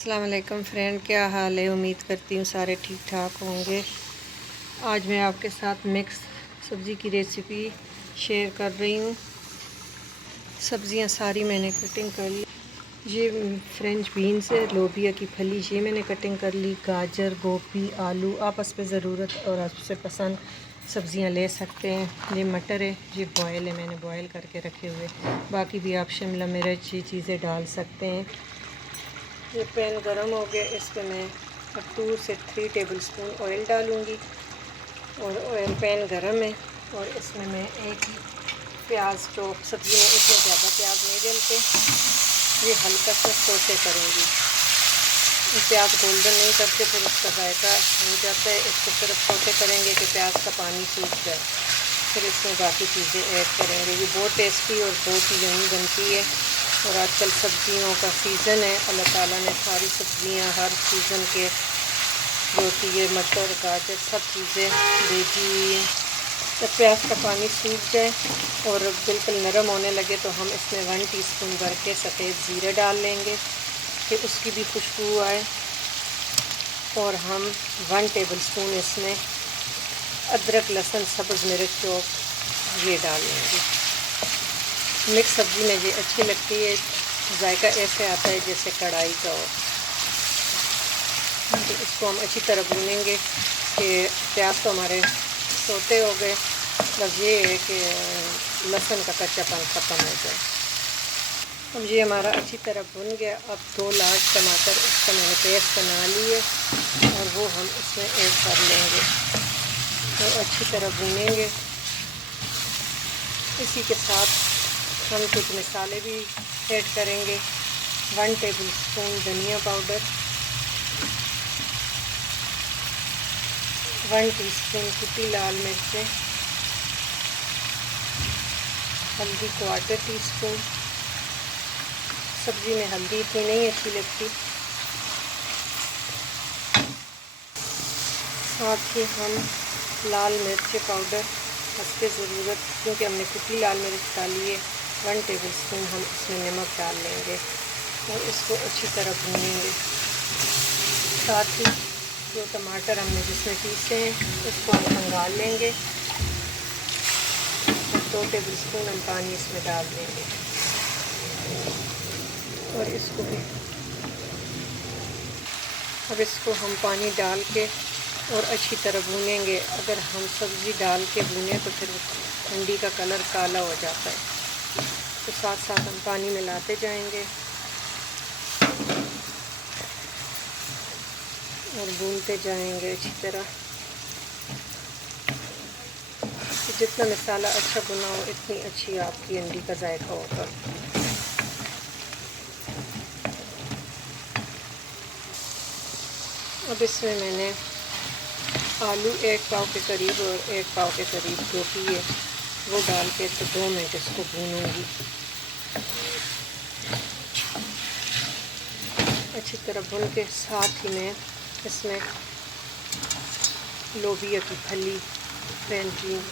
अस्सलाम वालेकुम फ्रेंड, क्या हाल है। उम्मीद करती हूँ सारे ठीक ठाक होंगे। आज मैं आपके साथ मिक्स सब्ज़ी की रेसिपी शेयर कर रही हूँ। सब्ज़ियाँ सारी मैंने कटिंग कर ली। ये फ्रेंच बीन्स है, लोबिया की फली, ये मैंने कटिंग कर ली। गाजर, गोभी, आलू, आपस में ज़रूरत और आपसे पसंद सब्ज़ियाँ ले सकते हैं। ये मटर है, ये बॉयल है, मैंने बॉयल करके रखे हुए। बाकी भी आप शिमला मिर्च ये चीज़ें डाल सकते हैं। ये पैन गरम हो गया, इस पर मैं 2 से 3 टेबलस्पून ऑयल डालूँगी। और ऑयल पैन गरम है और इसमें मैं एक प्याज, तो सब्ज़ी में इतने ज़्यादा प्याज नहीं डलते, ये हल्का सा सोते करूँगी। प्याज गोल्डन नहीं करते, फिर उसका जायका हो जाता है। इसको सिर्फ सोते करेंगे कि प्याज का पानी सूख जाए, फिर इसमें बाकी चीज़ें ऐड करेंगे। ये बहुत टेस्टी और बहुत ही यम्मी बनती है। और आजकल सब्ज़ियों का सीज़न है, अल्लाह ताला ने सारी सब्ज़ियां हर सीज़न के जो कि ये मटर, गाजर, सब चीज़ें भेजी हुई हैं। जब प्याज का पानी सूख जाए और बिल्कुल नरम होने लगे तो हम इसमें 1 टीस्पून भर के सफ़ेद ज़ीरा डाल लेंगे कि उसकी भी खुशबू आए। और हम 1 टेबलस्पून इसमें अदरक, लहसुन, सब्ज़ मिर्च चॉप ये डाल लेंगे। मिक्स सब्ज़ी में ये अच्छी लगती है, जायका ऐसे आता है जैसे कढ़ाई का हो। तो इसको हम अच्छी तरह भूनेंगे कि प्याज तो हमारे सोते हो गए, बस ये है कि लहसुन का कच्चापन ख़त्म हो जाए। अब ये हमारा अच्छी तरह भुन गया। अब 2 लार्ज टमाटर, इसका मैंने पेस्ट बना ली है और वो हम इसमें ऐड कर लेंगे और अच्छी तरह भूनेंगे। इसी के साथ हम कुछ मसाले भी ऐड करेंगे। 1 टेबलस्पून धनिया पाउडर, 1 टीस्पून कुटी लाल मिर्चें, हल्दी 1/4 टीस्पून। सब्ज़ी में हल्दी इतनी नहीं अच्छी लगती। साथ ही हम लाल मिर्च पाउडर हस्बे ज़रूरत, क्योंकि हमने कुटी लाल मिर्च डाली है, 1 टेबलस्पून हम इसमें नमक डाल लेंगे और इसको अच्छी तरह भूनेंगे। साथ ही जो टमाटर हमने जिसमें पीसे हैं उसको हम खंगाल लेंगे और 2 टेबलस्पून हम पानी इसमें डाल देंगे और इसको भी अब इसको हम पानी डाल के और अच्छी तरह भूनेंगे। अगर हम सब्ज़ी डाल के भूनें तो फिर भिंडी का कलर काला हो जाता है। तो साथ साथ हम पानी मिलाते जाएंगे और भूनते जाएंगे अच्छी तरह। जितना मसाला अच्छा भुना हो इतनी अच्छी आपकी अंडी का जायका होगा। अब इसमें मैंने आलू 1 पाव के करीब और 1 पाव के करीब गोभी है वो डाल के तो 2 मिनट इसको भूनूंगी अच्छी तरह भून के। साथ ही मैं इसमें लोबिया की फली, फ्रेंच बीन,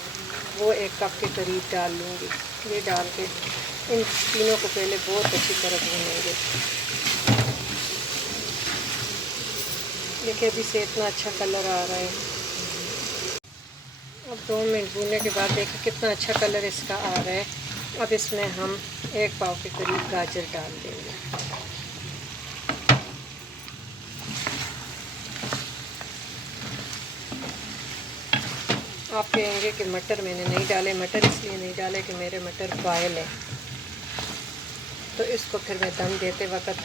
वो 1 कप के करीब डाल लूँगी। ये डाल के इन तीनों को पहले बहुत अच्छी तरह भूनेंगे। देखिए अभी से इतना अच्छा कलर आ रहा है। अब 2 मिनट भूनने के बाद देखिए कितना अच्छा कलर इसका आ रहा है। अब इसमें हम 1 पाव के करीब गाजर डाल देंगे। आप कहेंगे कि मटर मैंने नहीं डाले, मटर इसलिए नहीं डाले कि मेरे मटर बॉयल है, तो इसको फिर मैं दम देते वक्त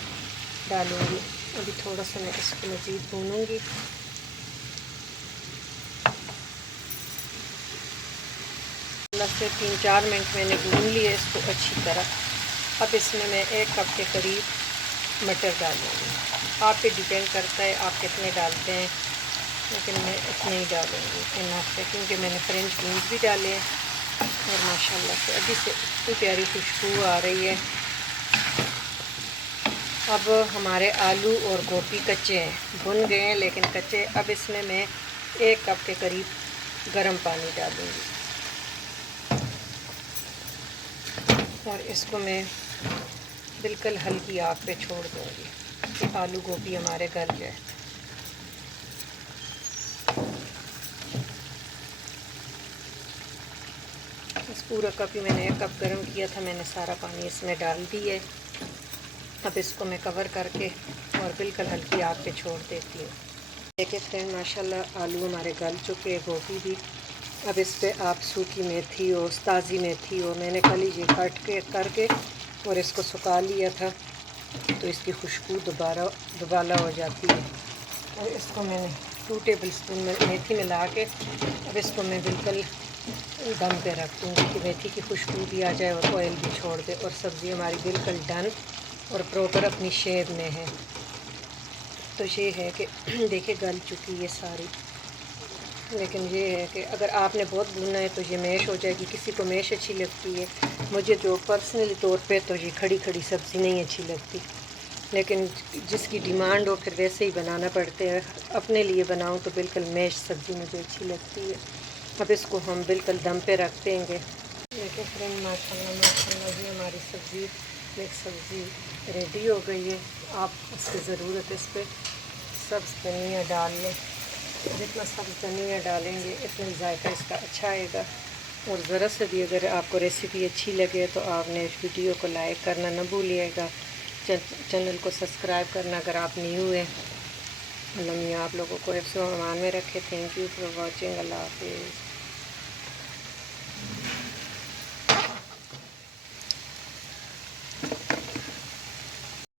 डालूँगी। अभी थोड़ा सा मैं इसको मज़ीद भूनूँगी। से 3-4 मिनट मैंने भून लिए इसको अच्छी तरह। अब इसमें मैं 1 कप के करीब मटर डालूँगी। आप पे डिपेंड करता है आप कितने डालते हैं, लेकिन मैं इतने ही डालूँगी इनफ है, क्योंकि मैंने फ्रेंच बीन्स भी डाले हैं और माशाल्लाह से अभी से इतनी प्यारी खुशबू आ रही है। अब हमारे आलू और गोभी कच्चे हैं, भुन गए हैं लेकिन कच्चे। अब इसमें मैं 1 कप के करीब गर्म पानी डालूँगी और इसको मैं बिल्कुल हल्की आग पे छोड़ दूँगी। कि आलू गोभी हमारे गल जाए। इस पूरा कप ही मैंने 1 कप गर्म किया था, मैंने सारा पानी इसमें डाल दिया है। अब इसको मैं कवर करके और बिल्कुल हल्की आग पे छोड़ देती हूँ। देखिए फ्रेंड, माशाल्लाह आलू हमारे गल चुके हैं, गोभी भी। अब इस पे आप सूखी मेथी हो, ताज़ी मेथी हो, मैंने कल ही ये काट के करके और इसको सुखा लिया था, तो इसकी खुशबू दोबारा हो जाती है। और इसको मैंने 2 टेबल स्पून मेथी मिला के अब इसको मैं बिल्कुल दम पे रख दूँगी कि मेथी की खुशबू भी आ जाए और ऑयल भी छोड़ दे, और सब्ज़ी हमारी बिल्कुल डन और प्रॉपर अपनी शेप में है। तो ये है कि देखिए गल चुकी है सारी, लेकिन ये है कि अगर आपने बहुत भूनना है तो ये मैश हो जाएगी। किसी को मैश अच्छी लगती है, मुझे जो पर्सनली तौर पे तो ये खड़ी खड़ी सब्ज़ी नहीं अच्छी लगती, लेकिन जिसकी डिमांड हो फिर वैसे ही बनाना पड़ते हैं। अपने लिए बनाऊं तो बिल्कुल मैश सब्ज़ी मुझे अच्छी लगती है। अब इसको हम बिल्कुल दम पे रख देंगे। देखिए फ्रेंड, माशाल्लाह माशाल्लाह ये हमारी सब्ज़ी, मिक्स सब्ज़ी रेडी हो गई है। आप इसकी ज़रूरत है, इस पर सब्ज़ धनिया डाल लें। जितना सब्ज़ धनिया डालेंगे इतना जायका इसका अच्छा आएगा। और ज़रा से भी अगर आपको रेसिपी अच्छी लगे तो आपने इस वीडियो को लाइक करना न भूलिएगा। चैनल को सब्सक्राइब करना अगर आप न्यू हैं। अल्लाह मियाँ आप लोगों को हिफ्ज़ व अमान में रखे। Thank you for watching. Allah हाफिज़।